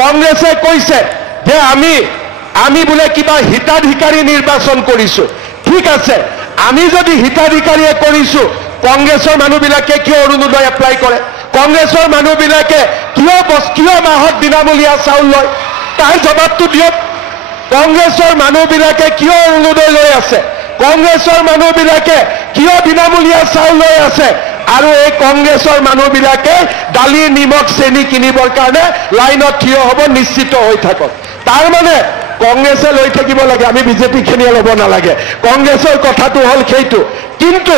কংগ্ৰেছে কৈছে যে আমি বোলে কিবা হিতাধিকাৰী নিৰ্বাচন কৰিছো ঠিক আছে আমি যদি হিতাধিকাৰীয়ে কৰিছো কংগ্ৰেছৰ মানুহবিলাকে কিয় অৰুণোদয় এপ্লাই কৰে কংগ্ৰেছৰ মানুহবিলাকে কিয় মাহত বিনামূলীয়া চাউল লয় তাৰ জবাবটো দিয়ক কংগ্ৰেছৰ মানুহবিলাকে কিয় অৰুণোদয় লৈ আছে কংগ্ৰেছৰ মানুহবিলাকে কিয় বিনামূলীয়া চাউল লৈ আছে আৰু এই কংগ্ৰেছৰ মানুহবিলাকে দালি নিমখ চেনি কিনিবৰ কাৰণে লাইনত থিয় হ'ব নিশ্চিত হৈ থাকক তাৰ মানে কংগ্ৰেছে লৈ থাকিব লাগে আমি বিজেপি খিনিয়ে ল'ব নালাগে কংগ্ৰেছৰ কথাটো হ'ল সেইটো কিন্তু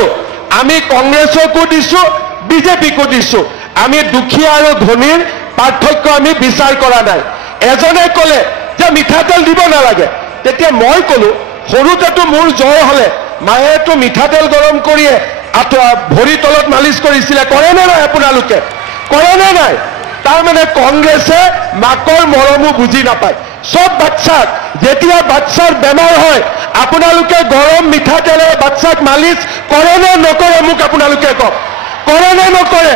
আমি কংগ্ৰেছকো দিছো বিজেপিকো দিছো আমি দুখীয়া আৰু ধনীৰ পাৰ্থক্য আমি বিচাৰ কৰা নাই এজনে ক'লে যে মিঠাতেল দিব নালাগে তেতিয়া মই ক'লো সৰুতেতো মোৰ জ্বৰ হ'লে মায়েতো মিঠাতেল গৰম কৰিয়ে ভৰি তলত মালিচ কৰিছিলে কৰে নে নাই আপোনালোকে কৰে নে নাই তাৰ মানে কংগ্ৰেছে মাকৰ মৰমো বুজি নাপায় সব বাচ্চাক যেতিয়া বাচ্চাৰ বেমাৰ হয় আপোনালোকে গৰম মিঠাতেলে বাচ্চাক মালিচ কৰে নে নকৰে মোক আপোনালোকে কওক কৰে নে নকৰে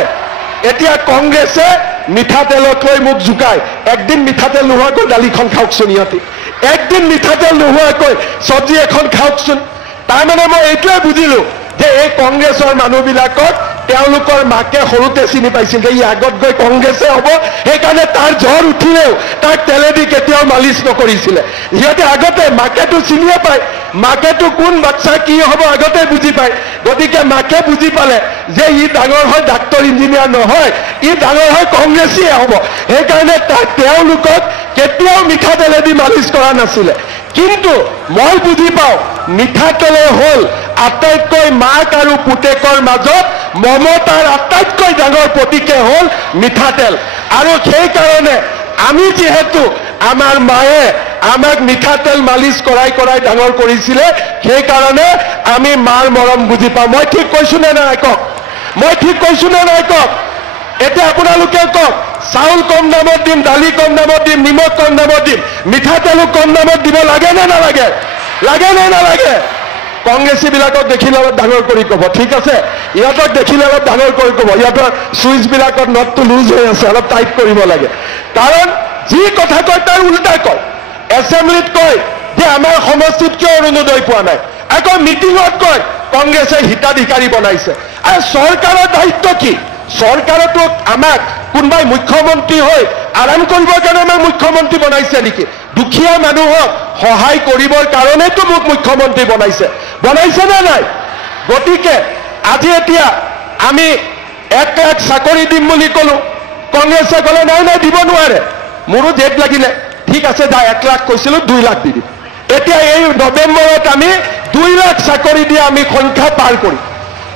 এতিয়া কংগ্ৰেছে মিঠাতেলত লৈ মোক জুকায় একদিন মিঠাতেল নোহোৱাকৈ দালিখন খাওকচোন ইহঁতি একদিন মিঠাতেল নোহোৱাকৈ চব্জি এখন খাওকচোন তাৰমানে মই এইটোৱে বুজিলো যে এই কংগ্ৰেছৰ মানুহবিলাকক তেওঁলোকৰ মাকে সৰুতে চিনি পাইছিল যে ই আগত গৈ কংগ্ৰেছে হ'ব সেইকাৰণে তাৰ জ্বৰ উঠিলেও তাক তেলেদি কেতিয়াও মালিচ নকৰিছিলে সিহঁতে আগতে মাকেতো চিনিয়ে পায় মাকেতো কোন বাচ্চা কি হ'ব আগতে বুজি পায় গতিকে মাকে বুজি পালে যে ই ডাঙৰ হয় ডাক্তৰ ইঞ্জিনিয়াৰ নহয় ই ডাঙৰ হয় কংগ্ৰেছীয়ে হ'ব সেইকাৰণে তেওঁলোকক কেতিয়াও মিঠাতেলেদি মালিচ কৰা নাছিলে কিন্তু মই বুজি পাওঁ মিঠাতেলে হ'ল আটাইতকৈ মাক আৰু পুতেকৰ মাজত মমতাৰ আটাইতকৈ ডাঙৰ প্ৰতীকে হ'ল মিঠাতেল আৰু সেইকাৰণে আমি যেহেতু আমাৰ মায়ে আমাক মিঠাতেল মালিচ কৰাই ডাঙৰ কৰিছিলে সেইকাৰণে আমি মাৰ মৰম বুজি পাওঁ মই ঠিক কৈছো নে নাই কওক মই ঠিক কৈছো নে নাই কওক এতিয়া আপোনালোকে কওক চাউল কম দামত দিম দালি কম দামত দিম নিমখ কম দামত দিম মিঠাতেলো কম দামত দিব লাগে নে নালাগে লাগে নে নালাগে কংগ্ৰেছীবিলাকক দেখিলে অলপ ডাঙৰ কৰি ক'ব ঠিক আছে ইহঁতক দেখিলে অলপ ডাঙৰ কৰি ক'ব ইহঁতৰ চুইচবিলাকত নটটো লুজ হৈ আছে অলপ টাইট কৰিব লাগে কাৰণ যি কথা কয় তাৰ উল্টা কয় এছেম্বলিত কয় যে আমাৰ সমষ্টিত কিয় অৰুণোদয় পোৱা নাই আকৌ মিটিঙত কয় কংগ্ৰেছে হিতাধিকাৰী বনাইছে আৰু চৰকাৰৰ দায়িত্ব কি চৰকাৰতো আমাক কোনোবাই মুখ্যমন্ত্ৰী হৈ আৰাম কৰিবৰ কাৰণে আমাক মুখ্যমন্ত্ৰী বনাইছে নেকি দুখীয়া মানুহক সহায় কৰিবৰ কাৰণেতো মোক মুখ্যমন্ত্ৰী বনাইছে নে নাই গতিকে আজি এতিয়া আমি 1 লাখ চাকৰি দিম বুলি ক'লো কংগ্ৰেছে ক'লে নাই দিব নোৱাৰে মোৰো জেদ লাগিলে ঠিক আছে যা 1 লাখ কৈছিলো 2 লাখ দি দিম এতিয়া এই নৱেম্বৰত আমি 2 লাখ চাকৰি দিয়ে আমি সংখ্যা পাৰ কৰিম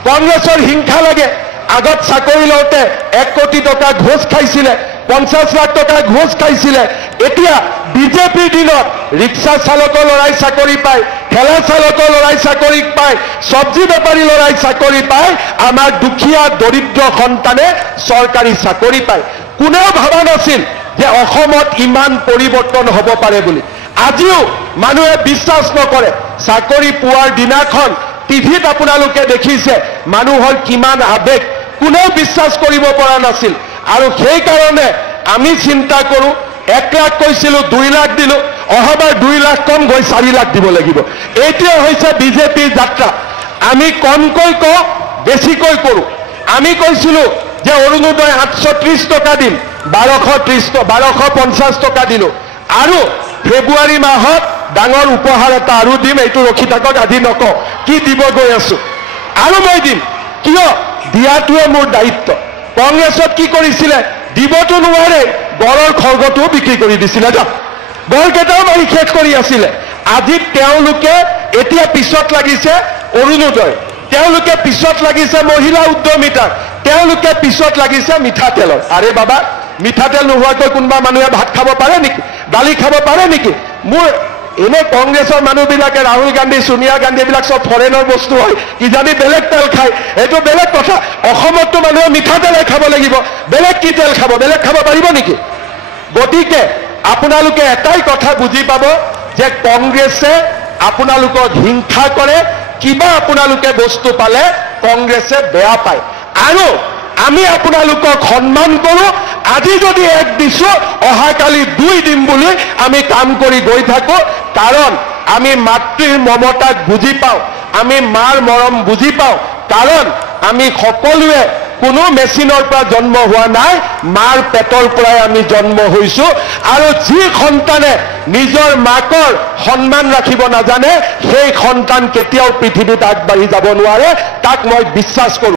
কংগ্ৰেছৰ হিংসা লাগে আগত চাকৰি লওঁতে 1 কোটি টকা ঘোষ খাইছিলে 50 লাখ টকা ঘোষ খাইছিলে এতিয়া বিজেপিৰ দিনত ৰিক্সা চালকৰ লৰাই চাকৰি পায় ঠেলা চালকৰ লৰাই চাকৰি পায় চব্জি বেপাৰী লৰাই চাকৰি পায় আমাৰ দুখীয়া দৰিদ্ৰ সন্তানে চৰকাৰী চাকৰি পায় কোনেও ভাবা নাছিল যে অসমত ইমান পৰিৱৰ্তন হ'ব পাৰে বুলি আজিও মানুহে বিশ্বাস নকৰে চাকৰি পোৱাৰ দিনাখন টিভিত আপোনালোকে দেখিছে মানুহৰ কিমান আবেগ কোনেও বিশ্বাস কৰিব পৰা নাছিল আৰু সেই কাৰণে আমি চিন্তা কৰো 1 লাখ কৈছিলো 2 লাখ দিলো অহাবাৰ 2 লাখ কম গৈ 4 লাখ দিব লাগিব এইটোৱে হৈছে বিজেপিৰ যাত্ৰা আমি কমকৈ কওঁ বেছিকৈ কৰো আমি কৈছিলো যে অৰুণোদয় 830 টকা দিম 1250 টকা দিলো আৰু ফেব্ৰুৱাৰী মাহত ডাঙৰ উপহাৰ এটা আৰু দিম এইটো ৰখি থাকক আজি নকওঁ কি দিব গৈ আছো আৰু মই দিম কিয় দিয়াটোৱে মোৰ দায়িত্ব কংগ্ৰেছত কি কৰিছিলে দিবতো নোৱাৰে গড়ৰ খৰ্গটোও বিক্ৰী কৰি দিছিলে যা গড়কেইটাও মাৰি শেষ কৰি আছিলে আজি তেওঁলোকে এতিয়া পিছত লাগিছে অৰুণোদয় তেওঁলোকে পিছত লাগিছে মহিলা উদ্যমিতা তেওঁলোকে পিছত লাগিছে মিঠাতেলৰ আৰে বাবা মিঠাতেল নোহোৱাকৈ কোনোবা মানুহে ভাত খাব পাৰে নেকি দালি খাব পাৰে নেকি মোৰ এনে কংগ্ৰেছৰ মানুহবিলাকে ৰাহুল গান্ধী সোনিয়া গান্ধী বিলাক সব ফৰেনৰ বস্তু হয় কিজানি বেলেগ তেল খায় এইটো বেলেগ কথা অসমততো মানুহে মিঠাতেলে খাব লাগিব বেলেগ কি তেল খাব বেলেগ খাব পাৰিব নেকি গতিকে আপোনালোকে এটাই কথা বুজি পাব যে কংগ্ৰেছে আপোনালোকক হিংসা কৰে কিবা আপোনালোকে বস্তু পালে কংগ্ৰেছে বেয়া পায় আৰু আমি আপোনালোকক সন্মান কৰো আজি যদি 1 দিছো অহাকালি 2 দিম বুলি আমি কাম কৰি গৈ থাকো কাৰণ আমি মাতৃৰ মমতাক বুজি পাওঁ আমি মাৰ মৰম বুজি পাওঁ কাৰণ আমি সকলোৱে কোনো মেচিনৰ পৰা জন্ম হোৱা নাই মাৰ পেটৰ পৰাই আমি জন্ম হৈছো আৰু যি সন্তানে নিজৰ মাকৰ সন্মান ৰাখিব নাজানে সেই সন্তান কেতিয়াও পৃথিৱীত আগবাঢ়ি যাব নোৱাৰে তাক মই বিশ্বাস কৰোঁ